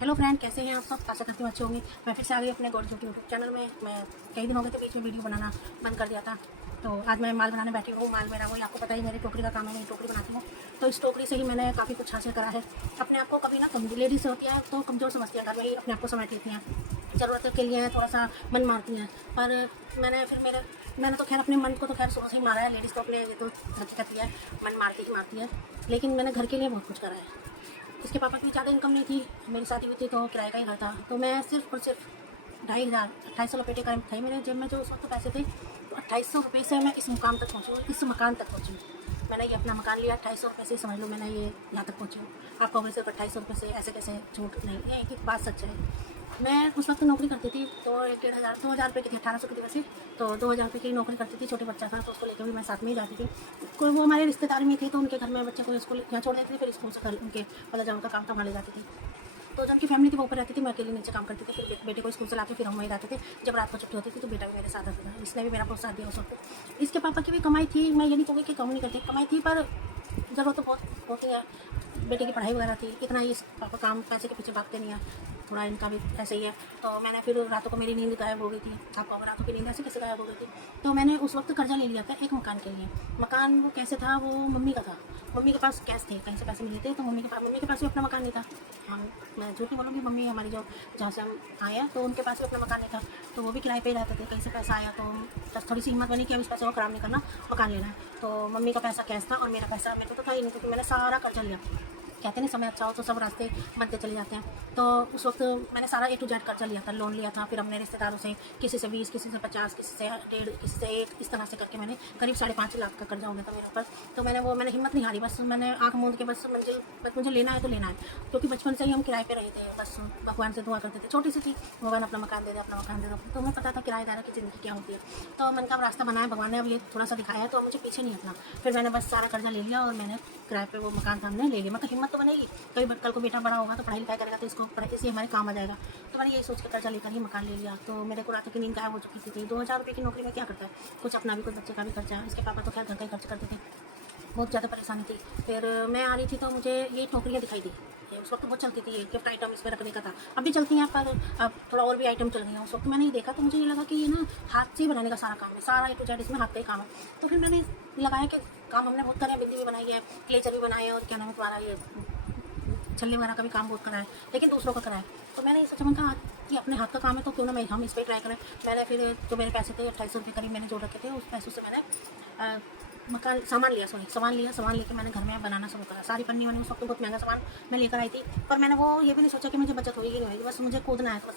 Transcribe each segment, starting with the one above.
Hello friend, कैसे हैं आप सब। आशा करती हूँ अच्छे होंगे। मैं फिर से आ गई अपने गॉड यूट्यूब चैनल में। मैं कई दिन हो गए थे, बीच में वीडियो बनाना बंद कर दिया था। तो आज मैं माल बनाने बैठी हूँ। माल मेरा वही आपको पता ही, मेरी टोकरी का काम है, मैं टोकरी बनाती हूँ। तो इस टोकरी से ही मैंने काफ़ी कुछ हासिल करा है। अपने आप को कभी ना कम लेडीज होती है तो कमज़ोर समझती हैं, घर में ही अपने आप को समेट लेती हैं, ज़रूरत के लिए थोड़ा सा मन मारती हैं। पर मैंने तो खैर अपने मन को तो खैर सुबह से ही मारा है। लेडीज़ तो अपने ये तो तरक्की करती है, मन मारती है। लेकिन मैंने घर के लिए बहुत कुछ करा है। इसके पापा की ज़्यादा इनकम नहीं थी, मेरी शादी हुई थी तो किराए का ही घर था। तो मैं सिर्फ और सिर्फ 2,500 2,800 रुपये के करीब थे मेरे जेब में जो उस वक्त पैसे थे। तो 2,800 रुपये से मैं इस मुकाम तक पहुँची हूँ, इस मकान तक पहुँची हूँ। मैंने ये अपना मकान लिया 2,800 रुपये से, समझ लो मैंने ये यहाँ तक पहुँची हूँ। आप कहोगे सिर्फ 2,800 रुपये से ऐसे कैसे, झूठ नहीं, ये एक बात सच है। मैं उस वक्त नौकरी करती थी तो 1,500 2,000 रुपये की थी, 1,800 की थी वैसे। तो 2,000 रुपये की नौकरी करती थी, छोटे बच्चा था तो उसको लेकर भी मैं साथ में ही जाती थी। कोई वो हमारे रिश्तेदार में थे तो उनके घर में बच्चे को स्कूल यहाँ छोड़ देते थे, फिर स्कूल से घर उनके मतलब जब उनका काम था वहाँ ले जाती थी। तो जब उनकी फैमिली थी वो ऊपर रहती थी, मैं अकेले नीचे काम करती थी। फिर बेटे को स्कूल से लाके फिर हम वहीं रहते थे। जब रात को छुट्टी होती थी तो बेटा भी मेरे साथ आता था, इसने भी मेरा बहुत साथ दिया उस वक्त। इसके पापा की भी कमाई थी, मैं ये नहीं कहूँगी कि कम नहीं करती, कमाई थी, पर ज़रूरत तो बहुत होती है। बेटे की पढ़ाई वगैरह थी, इतना ही पापा काम पैसे के पीछे भागते नहीं है, थोड़ा इनका भी ऐसे ही है। तो मैंने फिर रातों को मेरी नींद गायब हो गई थी। आपको रातों की नींद ऐसे कैसे गायब हो गई थी। तो मैंने उस वक्त कर्जा ले लिया था एक मकान के लिए। मकान वो कैसे था, वो मम्मी का था। मम्मी के पास कैश थे, कहीं से पैसे मिले थे, तो मम्मी के पास भी अपना मकान नहीं था। हम मैं झूठ नहीं बोलूँगी, मम्मी हमारी जो जहाँ से हम आए हैं तो उनके पास भी अपना मकान नहीं था। तो वो भी किराए पे ही रहते थे। कहीं से पैसा आया तो बस थोड़ी सी हिम्मत बनी कि अब इस पैसे को ख़राब नहीं करना, मकान लेना है। तो मम्मी का पैसा कैश था और मेरा पैसा मेरे को तो था ही नहीं, क्योंकि मैंने सारा कर्जा लिया। कहते नहीं समय अच्छा हो तो सब रास्ते बनते चले जाते हैं। तो उस वक्त मैंने सारा A to Z कर्जा लिया था, लोन लिया था। फिर अपने रिश्तेदारों से किसी से 20, किसी से 50, किसी से 1.5, किसी से 1, इस तरह से करके मैंने करीब 5.5 लाख का कर्जा हो गया था मेरे ऊपर। तो मैंने हिम्मत नहीं हारी, बस मैंने आँख मूंद के बस मुझे लेना है तो लेना है। क्योंकि बचपन से ही हम किराए पे रहे थे, बस भगवान से दुआ करते थे, छोटी सी थी, भगवान अपना मकान दे दे, अपना मकान दे दो। तो हमें पता था किराएदार की ज़िंदगी क्या होती है। तो मन का अब रास्ता बनाया भगवान ने, अब ये थोड़ा सा दिखाया है तो मुझे पीछे नहीं हटना। फिर मैंने बस सारा कर्जा ले लिया और मैंने किराए पे वो मकान हमने ले लिया। मतलब हिम्मत तो बनेगी, कभी कल को बेटा बड़ा होगा तो पढ़ाई लिखाई करेगा तो इसको इसी हमारे काम आ जाएगा। तो मैंने यही सोच कर कर्जा लेकर ही मकान ले लिया। तो मेरे को रातों की नींद गायब हो चुकी थी। 2,000 रुपये की नौकरी में क्या करता है, कुछ अपना भी कुछ बच्चे का भी खर्चा। इसके पापा तो खैर घर का ही खर्च करते थे, बहुत ज़्यादा परेशानी थी। फिर मैं आ रही थी तो मुझे ये नौकरियाँ दिखाई दी। उस वक्त बहुत चलती थी, ये गिफ्ट आइटम इसमें रखने का था। अब भी चलती हैं पर अब थोड़ा और भी आइटम चल रही हैं। उस वक्त मैंने ये देखा तो मुझे ये लगा कि ये ना हाथ से ही बनाने का सारा काम है, सारा A to Z इसमें हाथ का ही काम है। तो फिर मैंने लगाया कि काम हमने बहुत करे हैं, बिंदी भी बनाई है, क्लेचर भी बनाए हैं, और क्या नाम है तुम्हारा ये छल्ले वगैरह का भी काम बहुत करा है, लेकिन दूसरों का करा है। तो मैंने सोचा, मैंने कहा कि अपने हाथ का काम है तो क्यों ना हम इस पर ट्राई करें। मैंने फिर जो मेरे पैसे थे 2,800 रुपये करीब मैंने जोड़ रखे थे, उस पैसों से मैंने सामान लेके मैंने घर में बनाना शुरू करा। सारी पन्नी वन्नी, उस वक्त बहुत महंगा सामान मैं लेकर आई थी। पर मैंने वो ये भी नहीं सोचा कि मुझे बचत होगी नहीं होगी, बस मुझे कूदना है, बस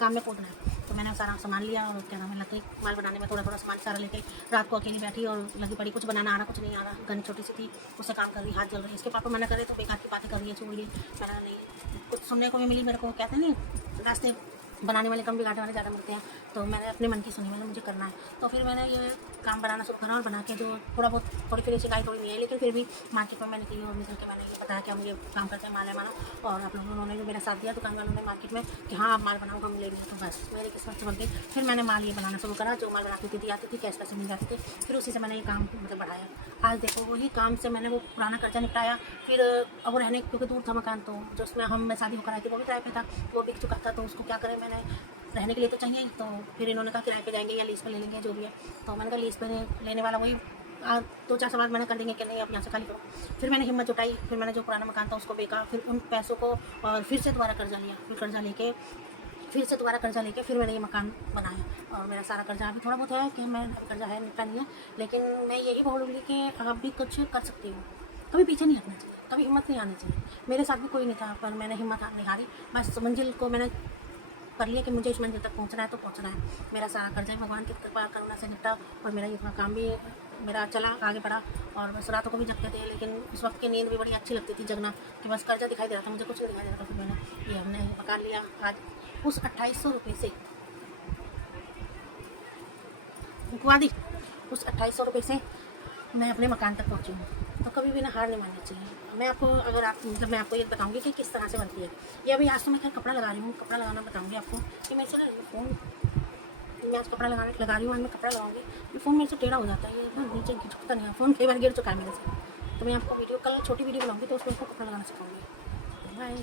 काम में कूदना है। तो मैंने सारा सामान लिया और क्या नाम है, लग गई माल बनाने में। थोड़ा थोड़ा सामान सारा लेके रात को अकेली बैठी और लगी पड़ी, कुछ बनाना आ रहा, कुछ नहीं आ रहा। गन छोटी सी थी, उससे काम कर रही, हाथ जल रही। इसके पापा मना करे तो बेकार की बातें कर रही है, छोड़िए। मैंने नहीं, कुछ सुनने को भी मिली मेरे को, कहते नहीं रास्ते बनाने वाले कम, बिगाड़ने वाले ज़्यादा मिलते हैं। तो मैंने अपने मन की सुनी, मैंने मुझे करना है। तो फिर मैंने ये काम बनाना शुरू करा और बना के जो थोड़ा बहुत थोड़ी फिर शिकाई थोड़ी नहीं है, लेकिन फिर भी मार्केट में मैं निकली और निकल के मैंने ये बताया कि हम ये काम करते हैं, माल है मानो। और आप लोगों ने जो मेरा साथ दिया दुकान वालों ने मार्केट में कि हाँ आप माल बनाओ, हम ले लिए। तो बस मेरी किस्मत से बन गई। फिर मैंने माल ये बनाना शुरू करा, जो माल बनाती थी आती थी, कैश पैसे मिल जाते थे। फिर उसी से मैंने ये काम मतलब बढ़ाया। आज देखो वही काम से मैंने वो पुराना कर्जा निपटाया। फिर अब वो रहने, क्योंकि दूर था मकान, तो जो उसमें मैं शादी होकर आई थी वो भी किराए पे था, वो बिक चुका था। तो उसको क्या करें, मैंने रहने के लिए तो चाहिए। तो फिर इन्होंने कहा किराए पे जाएंगे या लीज़ पे ले लेंगे, जो भी है। तो मैंने कहा लीज़ पे लेने वाला वही 2-4 सवाल मैंने कर देंगे कि नहीं, अब यहाँ से खाली करो। फिर मैंने हिम्मत जुटाई, फिर मैंने जो पुराना मकान था उसको बेचा, फिर उन पैसों को और फिर से दोबारा कर्जा लिया। फिर मैंने ये मकान बनाया। और मेरा सारा कर्जा अभी थोड़ा बहुत है कि मैं कर्जा है, निपटा नहीं है। लेकिन मैं यही बोलूँगी कि आप भी कुछ कर सकती हो, कभी पीछे नहीं हटना चाहिए, कभी हिम्मत नहीं आनी चाहिए। मेरे साथ भी कोई नहीं था पर मैंने हिम्मत नहीं हारी। बस मंजिल को मैंने कर लिया कि मुझे इस मंजिल तक पहुंचना है तो पहुंचना है। मेरा सारा कर्जा भगवान की कृपा करुणा से निपटा और मेरा इतना काम भी मेरा चला, आगे बढ़ा। और बस रातों को भी जगते थे, लेकिन उस वक्त की नींद भी बड़ी अच्छी लगती थी जगना, कि बस कर्जा दिखाई दे रहा था, मुझे कुछ नहीं दिखाई दे रहा था। फिर हमने मकान लिया। आज उस 2,800 रुपये से रुकवा दी, उस 2,800 रुपये से मैं अपने मकान तक पहुंची हूँ। तो कभी भी ना हार नहीं माननी चाहिए। मैं आपको मैं आपको ये बताऊंगी कि किस तरह से बनती है ये। अभी आज तो मैं खैर कपड़ा लगा रही हूँ, कपड़ा लगाना बताऊंगी आपको कि मैं चला फ़ोन, मैं आज कपड़ा लगा रही हूँ। आज मैं कपड़ा लगाऊंगी, ये फ़ोन मेरे से टेढ़ा हो जाता है, ये ना नीचे झुकता नहीं है। फ़ोन कई बार गिर चुका है मेरे से। तो मैं आपको कल छोटी वीडियो बनाऊंगी तो उसमें आपको कपड़ा लगाना सिखाऊंगी। बाय।